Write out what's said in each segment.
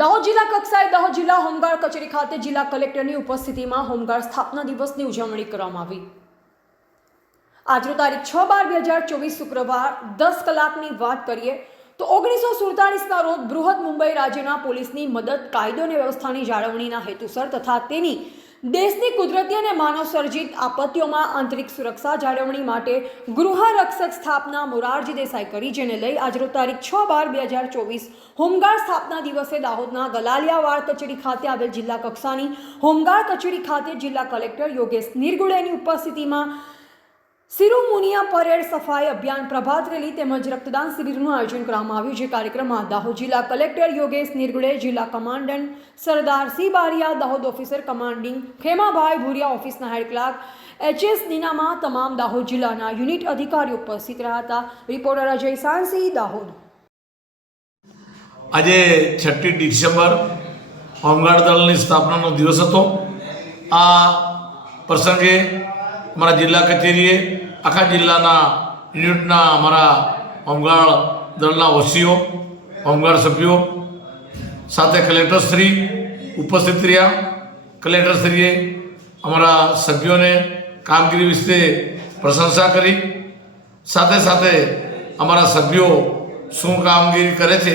દાહોદ જિલ્લા કક્ષાએ દાહોદ જિલ્લા હોમગાર્ડ કચેરી ખાતે જિલ્લા કલેક્ટરની ઉપસ્થિતિમાં હોમગાર્ડ સ્થાપના દિવસની ઉજવણી કરવામાં આવી. આજનો તારીખ છ બાર બે હજાર ચોવીસ શુક્રવાર દસ કલાકની વાત કરીએ તો ઓગણીસો સુડતાલીસના રોજ બૃહદ મુંબઈ રાજ્યના પોલીસની મદદ કાયદો અને વ્યવસ્થાની જાળવણીના હેતુસર તથા તેની દેશની કુદરતી અને માનવ સર્જિત આપત્તિઓમાં આંતરિક સુરક્ષા જાળવણી માટે ગૃહરક્ષક સ્થાપના મોરારજી દેસાઈ કરી, જેને લઈ આજરો તારીખ છ બાર બે હજાર ચોવીસ હોમગાર્ડ સ્થાપના દિવસે દાહોદના ગલાલિયાવાડ કચેરી ખાતે આવેલ જિલ્લા કક્ષાની હોમગાર્ડ કચેરી ખાતે જિલ્લા કલેક્ટર યોગેશ નિર્ગુડેની ઉપસ્થિતિમાં સિરુમુનિયા પરેડ સફાઈ અભિયાન પ્રભાત રેલી તેમજ રક્તદાન શિબિરનું આયોજન કરવામાં આવ્યું, જે કાર્યક્રમમાં દાહોદ જિલ્લા કલેક્ટર યોગેશ નિર્ગુડે, જિલ્લા commandant Sardar C Baria, Dahod officer commanding Khemabhai Bhuria, ઓફિસના હેડ ક્લાર્ક એચએસ નીનામાં તમામ દાહોદ જિલ્લાના યુનિટ અધિકારીઓ ઉપસ્થિત રહ્યા હતા. રિપોર્ટર અજય સાંસી, દાહોદ. આજે છઠ્ઠી ડિસેમ્બર હોમગાર્ડ દળની સ્થાપનાનો દિવસ હતો. આ પ્રસંગે અમારા જિલ્લા કચેરીએ, આખા જિલ્લાના યુનિટના અમારા હોમગાર્ડ દળના ઓસીઓ, હોમગાર્ડ સભ્યો, સાથે કલેક્ટરશ્રી ઉપસ્થિત રહ્યા. કલેક્ટરશ્રીએ અમારા સભ્યોને કામગીરી વિશે પ્રશંસા કરી. સાથે સાથે અમારા સભ્યો શું કામગીરી કરે છે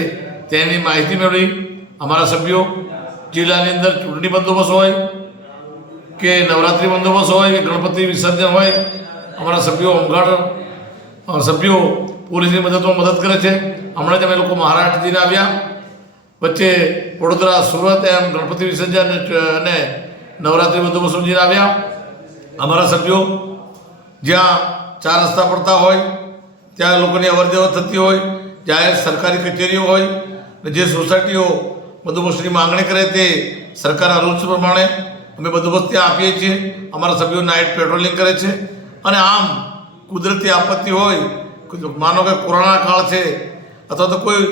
તેની માહિતી મેળવી. અમારા સભ્યો જિલ્લાની અંદર ચૂંટણી બંદોબસ્ત હોય કે નવરાત્રિ બંદોબસ્ત હોય, કે ગણપતિ વિસર્જન હોય, અમારા સભ્યો હોમગાર્ડ સભ્યો પોલીસની મદદમાં મદદ કરે છે. હમણાં જ અમે લોકો મહારાષ્ટ્ર જઈને આવ્યા. વચ્ચે વડોદરા, સુરત એમ ગણપતિ વિસર્જન અને નવરાત્રિ બંદોબસ્ત સમજીને આવ્યા. અમારા સભ્યો જ્યાં ચાર રસ્તા પડતા હોય, ત્યાં લોકોની અવર જવર થતી હોય જાહેર સરકારી કચેરીઓ હોય, અને જે સોસાયટીઓ બંદોબસ્તની માંગણી કરે તે સરકારના રૂલ્સ પ્રમાણે અમે બંદોબસ્ત ત્યાં આપીએ છીએ. અમારા સભ્યો નાઇટ પેટ્રોલિંગ કરે છે. અને આમ કુદરતી આપત્તિ હોય માનો કે કોરોના કાળ છે અથવા તો કોઈ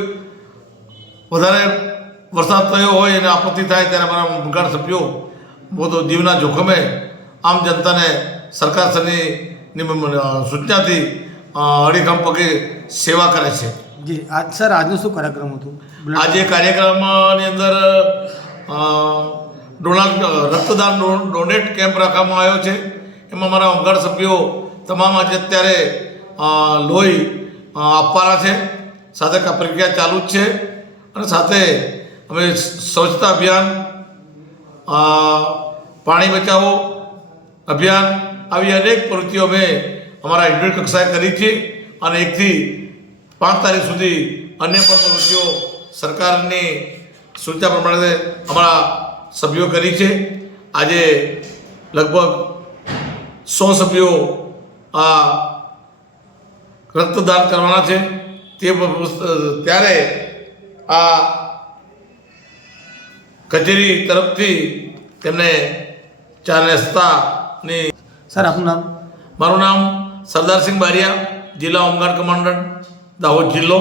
વધારે વરસાદ થયો હોય અને આપત્તિ થાય ત્યારે અમારા મુગાડ સભ્યો બહુ જીવના જોખમે આમ જનતાને સરકારશ્રીની સૂચનાથી અડીખમ પગે સેવા કરે છે. જી આજ સર આજનો શું કાર્યક્રમ હતો? આજે કાર્યક્રમની અંદર ડોનાલ્ડ રક્તદાન ડોનેટ કેમ્પ રાખવામાં આવ્યો છે. એમાં અમારા હોમગાર્ડ સભ્યો તમામ આજે અત્યારે લોહી આપવાના છે. સાથે આ પ્રક્રિયા ચાલુ જ છે. અને સાથે અમે સ્વચ્છતા અભિયાન પાણી બચાવો અભિયાન આવી અનેક પ્રવૃત્તિઓ અમે અમારા યુનિટ કક્ષાએ કરી છે. અને એકથી પાંચ તારીખ સુધી અન્ય પણ પ્રવૃત્તિઓ સરકારની સૂચના પ્રમાણે અમારા સભ્યો કરી છે. આજે લગભગ સો સભ્યો આ રક્તદાન કરવાના છે. તે ત્યારે આ કચેરી તરફથી તેમને ચાર રસ્તાની સર આપનું નામ? મારું નામ સરદારસિંહ બારિયા જિલ્લા હોમગાર્ડ કમાન્ડન્ટ દાહોદ જિલ્લો.